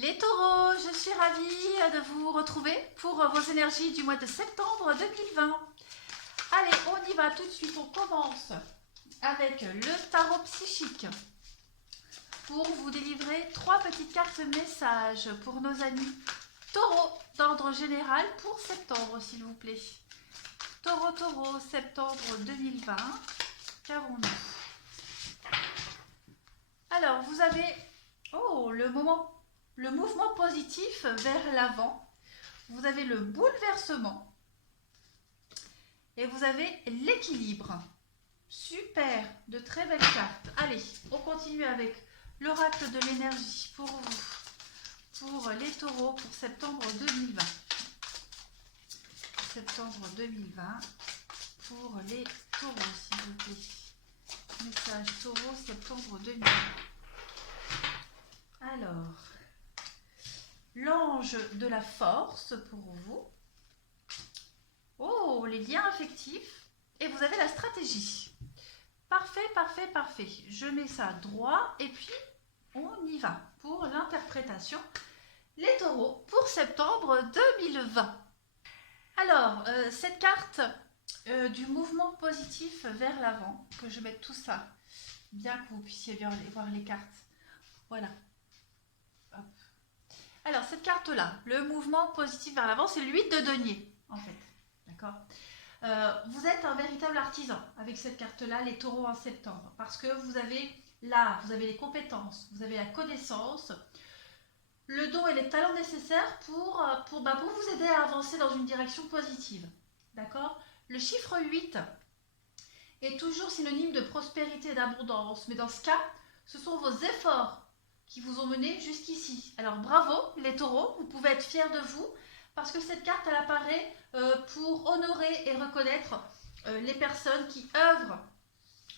Les taureaux, je suis ravie de vous retrouver pour vos énergies du mois de septembre 2020. Allez, on y va tout de suite, on commence avec le tarot psychique pour vous délivrer 3 petites cartes messages pour nos amis taureaux d'ordre général pour septembre, s'il vous plaît. Taureau, septembre 2020, qu'avons-nous? Alors, vous avez le mouvement positif vers l'avant. Vous avez le bouleversement et vous avez l'équilibre. Super, de très belles cartes. Allez, on continue avec l'oracle de l'énergie pour vous, pour les taureaux pour septembre 2020. Septembre 2020 pour les taureaux, s'il vous plaît. Message taureau, septembre 2020. Alors, l'ange de la force pour vous. Oh, les liens affectifs. Et vous avez la stratégie. Parfait, parfait, parfait. Je mets ça droit et puis on y va pour l'interprétation. Les taureaux pour septembre 2020. Alors, cette carte du mouvement positif vers l'avant, que je mette tout ça, bien que vous puissiez bien voir les cartes. Voilà. Hop. Alors, cette carte-là, le mouvement positif vers l'avant, c'est le 8 de denier, en fait. D'accord ? Vous êtes un véritable artisan avec cette carte-là, les taureaux en septembre, parce que vous avez l'art, vous avez les compétences, vous avez la connaissance, le don et les talents nécessaires pour vous aider à avancer dans une direction positive. D'accord ? Le chiffre 8 est toujours synonyme de prospérité et d'abondance, mais dans ce cas, ce sont vos efforts qui vous ont mené jusqu'ici. Alors bravo les taureaux, vous pouvez être fiers de vous, parce que cette carte, elle apparaît pour honorer et reconnaître les personnes qui œuvrent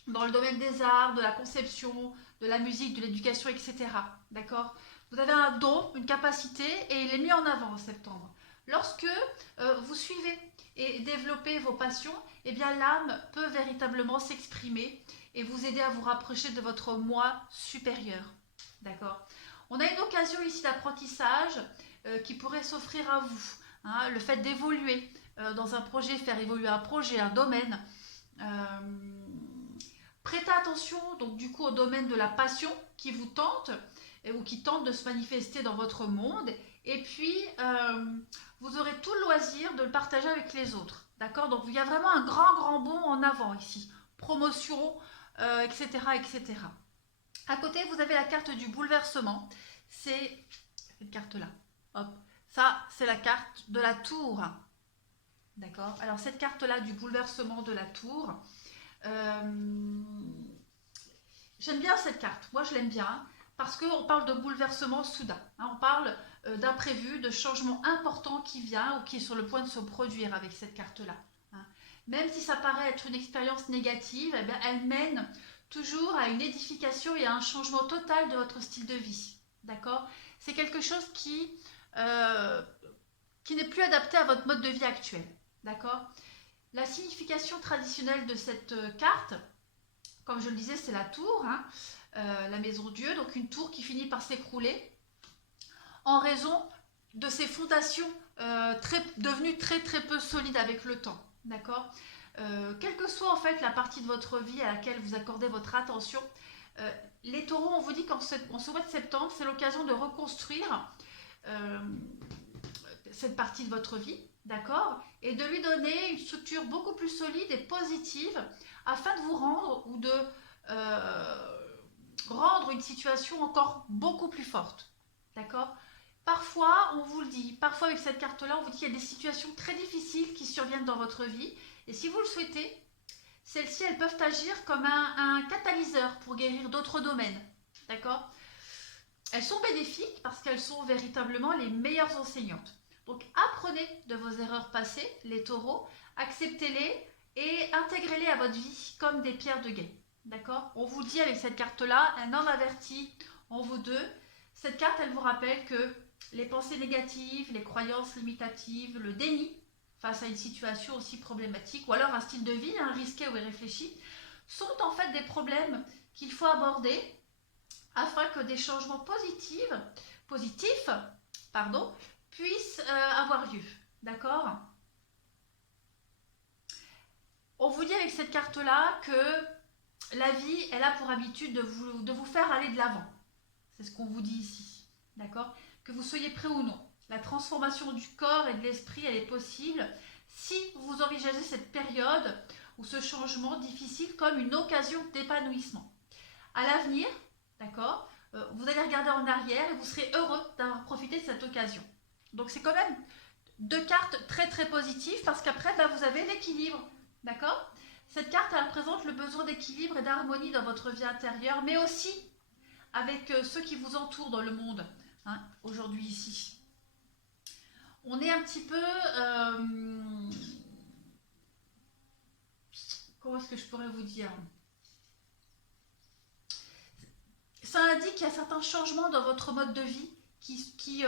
dans le domaine des arts, de la conception, de la musique, de l'éducation, etc. D'accord ? Vous avez un don, une capacité, et il est mis en avant en septembre. Lorsque vous suivez et développez vos passions, eh bien l'âme peut véritablement s'exprimer et vous aider à vous rapprocher de votre moi supérieur. D'accord ? On a une occasion ici d'apprentissage qui pourrait s'offrir à vous. Hein, le fait d'évoluer dans un projet, faire évoluer un projet, un domaine. Prêtez attention donc du coup au domaine de la passion qui vous tente ou qui tente de se manifester dans votre monde. Et puis, vous aurez tout le loisir de le partager avec les autres. D'accord ? Donc, il y a vraiment un grand bond en avant ici. Promotion, etc., etc. À côté, vous avez la carte du bouleversement. C'est cette carte-là. Hop. Ça, c'est la carte de la tour. D'accord ? Alors, cette carte-là du bouleversement de la tour, j'aime bien cette carte. Moi, je l'aime bien parce qu'on parle de bouleversement soudain. Hein, on parle d'imprévu, de changement important qui vient ou qui est sur le point de se produire avec cette carte-là. Hein. Même si ça paraît être une expérience négative, eh bien, elle mène toujours à une édification et à un changement total de votre style de vie. D'accord ? C'est quelque chose qui n'est plus adapté à votre mode de vie actuel. D'accord ? La signification traditionnelle de cette carte, comme je le disais, c'est la tour, hein, la maison Dieu, donc une tour qui finit par s'écrouler en raison de ses fondations devenues très peu solides avec le temps. D'accord ? Quelle que soit en fait la partie de votre vie à laquelle vous accordez votre attention, les taureaux, on vous dit qu'en ce mois de septembre, c'est l'occasion de reconstruire cette partie de votre vie, d'accord ? Et de lui donner une structure beaucoup plus solide et positive afin de vous rendre ou de rendre une situation encore beaucoup plus forte, d'accord ? Parfois, on vous le dit, parfois avec cette carte-là, on vous dit qu'il y a des situations très difficiles qui surviennent dans votre vie. Et si vous le souhaitez, celles-ci, elles peuvent agir comme un catalyseur pour guérir d'autres domaines. D'accord ? Elles sont bénéfiques parce qu'elles sont véritablement les meilleures enseignantes. Donc, apprenez de vos erreurs passées, les taureaux, acceptez-les et intégrez-les à votre vie comme des pierres de guet. D'accord ? On vous dit avec cette carte-là, un homme averti en vaut deux. Cette carte, elle vous rappelle que les pensées négatives, les croyances limitatives, le déni face à une situation aussi problématique, ou alors un style de vie risqué ou irréfléchi, sont en fait des problèmes qu'il faut aborder afin que des changements positifs positifs, pardon, puissent avoir lieu. D'accord? On vous dit avec cette carte-là que la vie, elle a pour habitude de vous faire aller de l'avant. C'est ce qu'on vous dit ici. D'accord? Que vous soyez prêt ou non. La transformation du corps et de l'esprit, elle est possible si vous envisagez cette période ou ce changement difficile comme une occasion d'épanouissement. À l'avenir, d'accord, vous allez regarder en arrière et vous serez heureux d'avoir profité de cette occasion. Donc c'est quand même deux cartes très très positives parce qu'après, vous avez l'équilibre. D'accord? Cette carte, elle représente le besoin d'équilibre et d'harmonie dans votre vie intérieure, mais aussi avec ceux qui vous entourent dans le monde, hein, aujourd'hui ici. On est un petit peu... comment est-ce que je pourrais vous dire? Ça indique qu'il y a certains changements dans votre mode de vie qui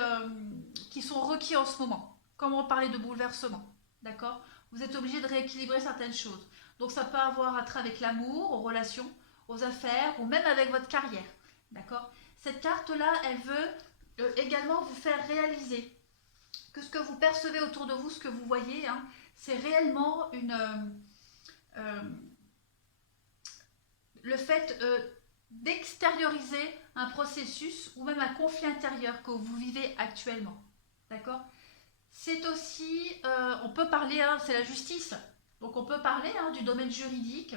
sont requis en ce moment. Comme on parlait de bouleversement, d'accord? Vous êtes obligé de rééquilibrer certaines choses. Donc ça peut avoir à trait avec l'amour, aux relations, aux affaires ou même avec votre carrière. D'accord? Cette carte-là, elle veut également vous faire réaliser que ce que vous percevez autour de vous, ce que vous voyez, hein, c'est réellement le fait d'extérioriser un processus ou même un conflit intérieur que vous vivez actuellement. D'accord? C'est aussi, on peut parler, hein, c'est la justice, donc on peut parler du domaine juridique,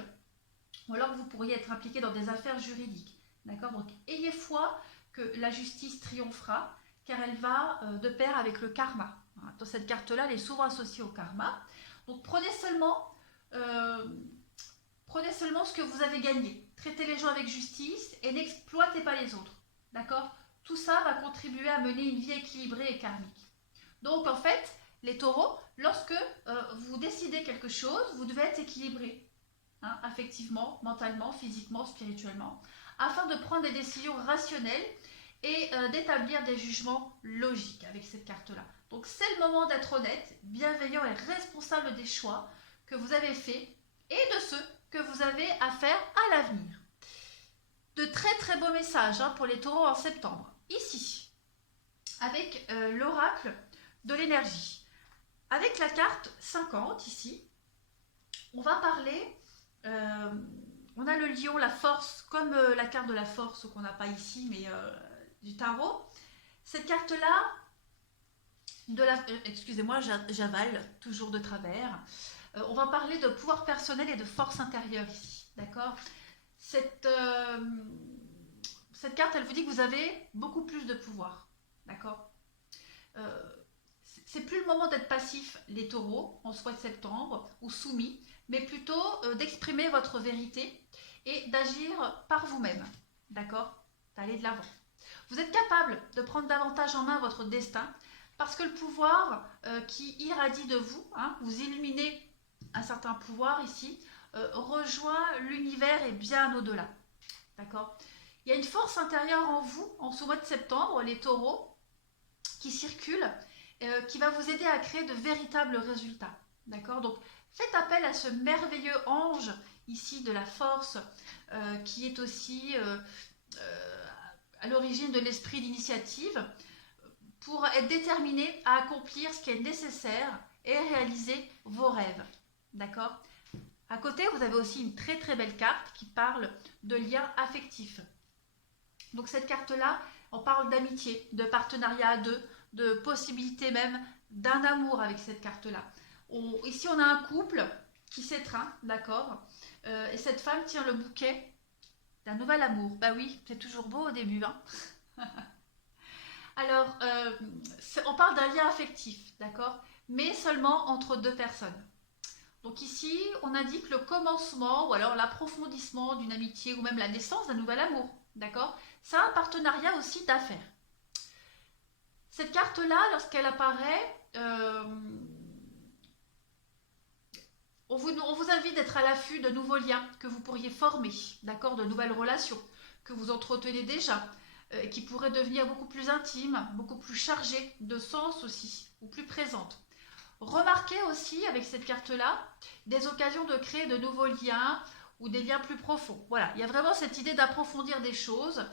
ou alors vous pourriez être impliqué dans des affaires juridiques. D'accord? Donc ayez foi que la justice triomphera, car elle va de pair avec le karma. Dans cette carte-là, elle est souvent associée au karma. Donc prenez seulement ce que vous avez gagné. Traitez les gens avec justice et n'exploitez pas les autres. D'accord? Tout ça va contribuer à mener une vie équilibrée et karmique. Donc en fait, les taureaux, lorsque vous décidez quelque chose, vous devez être équilibré, hein, affectivement, mentalement, physiquement, spirituellement, afin de prendre des décisions rationnelles et d'établir des jugements logiques avec cette carte-là. Donc c'est le moment d'être honnête, bienveillant et responsable des choix que vous avez faits et de ceux que vous avez à faire à l'avenir. De très très beaux messages pour les taureaux en septembre. Ici, avec l'oracle de l'énergie. Avec la carte 50 ici, on va parler, on a le lion, la force, comme la carte de la force qu'on n'a pas ici, mais du tarot. Cette carte-là, excusez-moi, j'avale toujours de travers. On va parler de pouvoir personnel et de force intérieure ici, d'accord? Cette carte, elle vous dit que vous avez beaucoup plus de pouvoir, d'accord? C'est plus le moment d'être passif, les taureaux, en ce mois de septembre, ou soumis, mais plutôt d'exprimer votre vérité et d'agir par vous-même, d'accord? D'aller de l'avant. Vous êtes capable de prendre davantage en main votre destin parce que le pouvoir qui irradie de vous, hein, vous illuminez un certain pouvoir ici, rejoint l'univers et bien au-delà, d'accord? Il y a une force intérieure en vous, en ce mois de septembre, les taureaux, qui circule, qui va vous aider à créer de véritables résultats. D'accord? Donc, faites appel à ce merveilleux ange ici de la force, qui est aussi à l'origine de l'esprit d'initiative, pour être déterminé à accomplir ce qui est nécessaire et réaliser vos rêves. D'accord? À côté, vous avez aussi une très très belle carte qui parle de liens affectifs. Donc cette carte-là, on parle d'amitié, de partenariat à deux, de possibilité même d'un amour avec cette carte-là. Ici, on a un couple qui s'étreint, d'accord, et cette femme tient le bouquet d'un nouvel amour. Bah oui, c'est toujours beau au début, hein. Alors, on parle d'un lien affectif, d'accord, mais seulement entre deux personnes. Donc ici, on indique le commencement ou alors l'approfondissement d'une amitié ou même la naissance d'un nouvel amour, d'accord. C'est un partenariat aussi d'affaires. Cette carte-là, lorsqu'elle apparaît, on vous invite d'être à l'affût de nouveaux liens que vous pourriez former, d'accord, de nouvelles relations que vous entretenez déjà, qui pourraient devenir beaucoup plus intimes, beaucoup plus chargées de sens aussi, ou plus présentes. Remarquez aussi avec cette carte-là des occasions de créer de nouveaux liens ou des liens plus profonds. Voilà, il y a vraiment cette idée d'approfondir des choses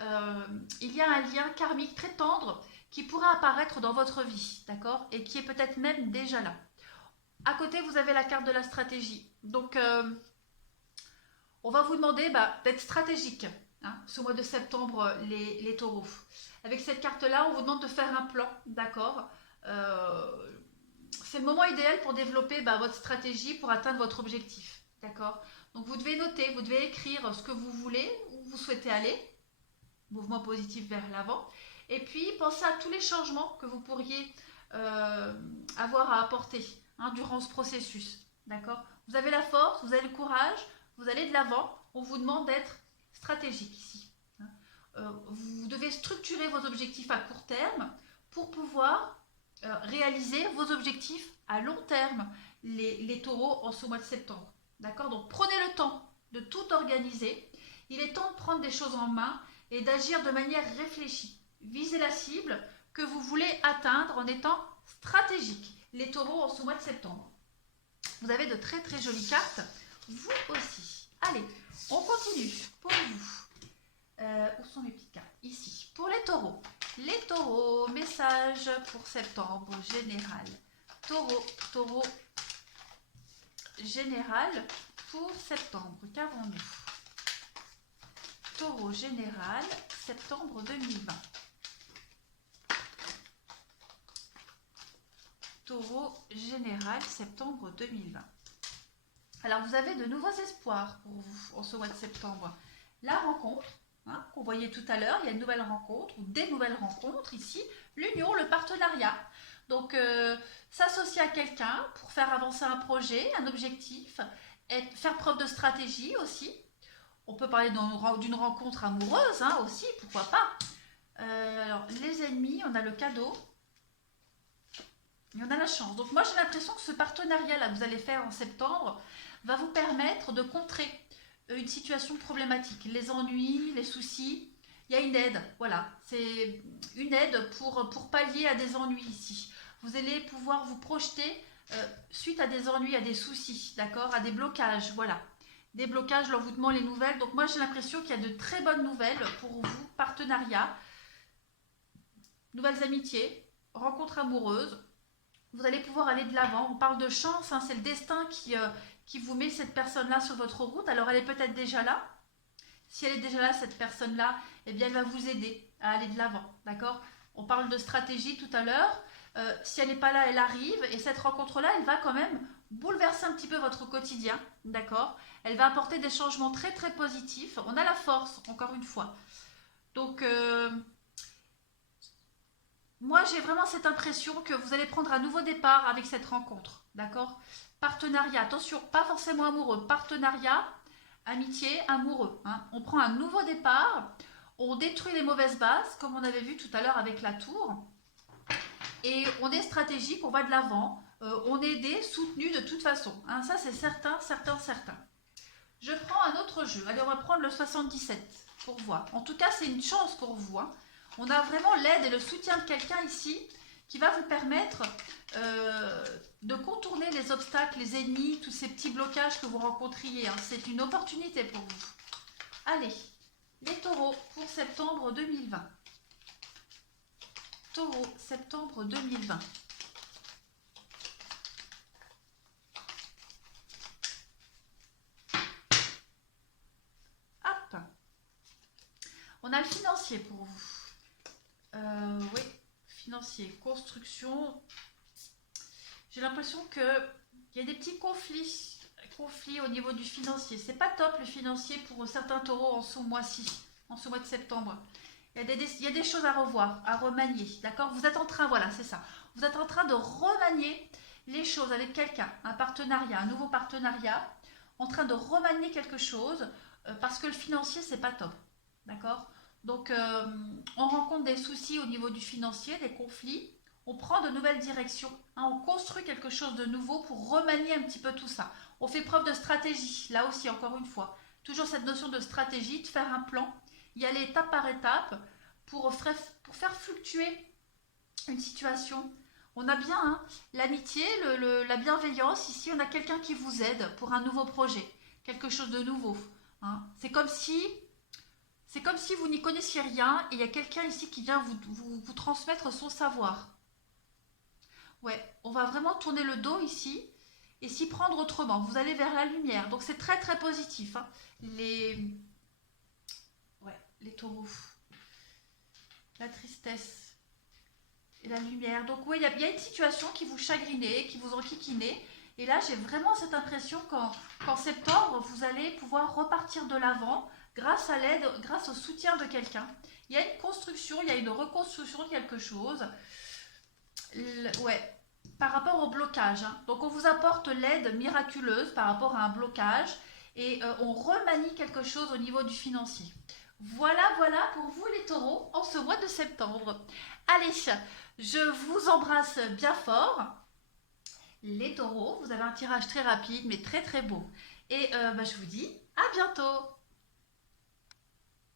il y a un lien karmique très tendre qui pourrait apparaître dans votre vie, d'accord? Et qui est peut-être même déjà là. À côté, vous avez la carte de la stratégie. Donc, on va vous demander d'être stratégique, hein, ce mois de septembre, les taureaux. Avec cette carte-là, on vous demande de faire un plan, d'accord? C'est le moment idéal pour développer votre stratégie pour atteindre votre objectif, d'accord? Donc, vous devez noter, vous devez écrire ce que vous voulez, où vous souhaitez aller, mouvement positif vers l'avant, et puis pensez à tous les changements que vous pourriez avoir à apporter durant ce processus, d'accord? Vous avez la force, vous avez le courage, vous allez de l'avant, on vous demande d'être stratégique ici. Vous devez structurer vos objectifs à court terme pour pouvoir réaliser vos objectifs à long terme, les taureaux, en ce mois de septembre. D'accord? Donc prenez le temps de tout organiser. Il est temps de prendre des choses en main et d'agir de manière réfléchie. Visez la cible que vous voulez atteindre en étant stratégique. Les taureaux, en ce mois de septembre. Vous avez de très très jolies cartes. Vous aussi. Allez, on continue pour vous. Où sont mes petites cartes? Ici. Pour les taureaux, message pour septembre général. Taureau général pour septembre. Qu'avons-nous? Taureau général, septembre 2020. Taureau général, septembre 2020. Alors, vous avez de nouveaux espoirs pour vous en ce mois de septembre. La rencontre, qu'on voyait tout à l'heure, il y a une nouvelle rencontre ou des nouvelles rencontres ici. L'union, le partenariat. Donc, s'associer à quelqu'un pour faire avancer un projet, un objectif, et faire preuve de stratégie aussi. On peut parler d'une rencontre amoureuse aussi, pourquoi pas. Alors, les ennemis, on a le cadeau. Et on a la chance. Donc moi, j'ai l'impression que ce partenariat-là que vous allez faire en septembre va vous permettre de contrer une situation problématique. Les ennuis, les soucis. Il y a une aide, voilà. C'est une aide pour pallier à des ennuis ici. Vous allez pouvoir vous projeter suite à des ennuis, à des soucis, d'accord? À des blocages, voilà. Des blocages, l'envoûtement, les nouvelles. Donc moi, j'ai l'impression qu'il y a de très bonnes nouvelles pour vous. Partenariat, nouvelles amitiés, rencontres amoureuses. Vous allez pouvoir aller de l'avant. On parle de chance, c'est le destin qui vous met cette personne-là sur votre route. Alors, elle est peut-être déjà là. Si elle est déjà là, cette personne-là, eh bien, elle va vous aider à aller de l'avant, d'accord? On parle de stratégie tout à l'heure. Si elle n'est pas là, elle arrive. Et cette rencontre-là, elle va quand même bouleverser un petit peu votre quotidien, d'accord? Elle va apporter des changements très, très positifs. On a la force, encore une fois. Donc, moi, j'ai vraiment cette impression que vous allez prendre un nouveau départ avec cette rencontre, d'accord? Partenariat, attention, pas forcément amoureux, partenariat, amitié, amoureux. On prend un nouveau départ, on détruit les mauvaises bases, comme on avait vu tout à l'heure avec la tour, et on est stratégique, on va de l'avant, on est aidé, soutenu de toute façon. Ça, c'est certain. Je prends un autre jeu. Allez, on va prendre le 77 pour voir. En tout cas, c'est une chance pour vous. On a vraiment l'aide et le soutien de quelqu'un ici qui va vous permettre de contourner les obstacles, les ennemis, tous ces petits blocages que vous rencontriez. C'est une opportunité pour vous. Allez, les taureaux pour septembre 2020. Taureau, septembre 2020. Hop. On a le financier pour vous. Oui, financier, construction. J'ai l'impression qu'il y a des petits conflits au niveau du financier. C'est pas top le financier pour certains taureaux en ce mois-ci, en ce mois de septembre. Il y a des choses à revoir, à remanier, d'accord? Vous êtes en train, voilà, c'est ça. Vous êtes en train de remanier les choses avec quelqu'un, un partenariat, un nouveau partenariat, en train de remanier quelque chose parce que le financier, c'est pas top, d'accord? Donc, on rencontre des soucis au niveau du financier, des conflits. On prend de nouvelles directions. On construit quelque chose de nouveau pour remanier un petit peu tout ça. On fait preuve de stratégie, là aussi, encore une fois. Toujours cette notion de stratégie, de faire un plan, y aller étape par étape pour faire fluctuer une situation. On a bien l'amitié, la bienveillance. Ici, on a quelqu'un qui vous aide pour un nouveau projet, quelque chose de nouveau. C'est comme si C'est comme si vous n'y connaissiez rien et il y a quelqu'un ici qui vient vous transmettre son savoir. Ouais, on va vraiment tourner le dos ici et s'y prendre autrement. Vous allez vers la lumière. Donc c'est très très positif, hein. Les taureaux. La tristesse et la lumière. Donc oui, il y a une situation qui vous chagrinait, qui vous enquiquinait. Et là, j'ai vraiment cette impression qu'en septembre, vous allez pouvoir repartir de l'avant grâce à l'aide, grâce au soutien de quelqu'un. Il y a une construction, il y a une reconstruction de quelque chose. Ouais, par rapport au blocage, hein. Donc on vous apporte l'aide miraculeuse par rapport à un blocage et on remanie quelque chose au niveau du financier. Voilà, voilà pour vous les taureaux en ce mois de septembre. Allez, je vous embrasse bien fort. Les taureaux, vous avez un tirage très rapide mais très très beau. Et je vous dis à bientôt.